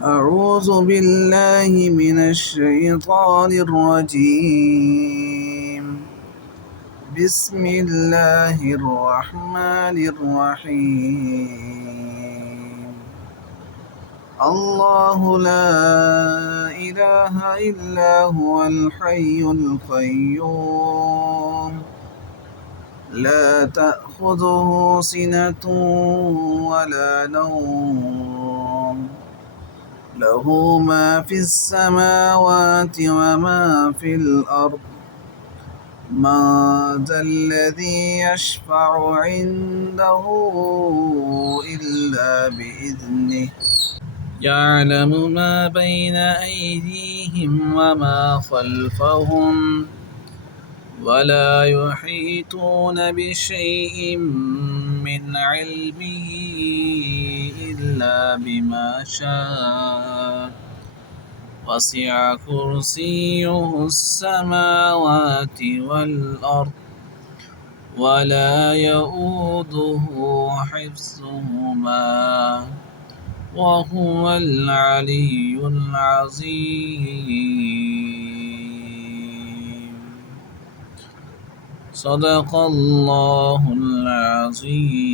أعوذ بالله من الشيطان الرجيم. بسم الله الرحمن الرحيم. الله لا إله إلا هو الحي القيوم لا تأخذه سنة ولا نوم له ما في السماوات وما في الأرض من ذا الذي يشفع عنده إلا بإذنه يعلم ما بين أيديهم وما خلفهم ولا يحيطون بشيء من علمه إلا بما شاء وسع كرسيه السماوات والأرض ولا يؤوده حفظهما وهو العلي العظيم. صدق الله العظيم.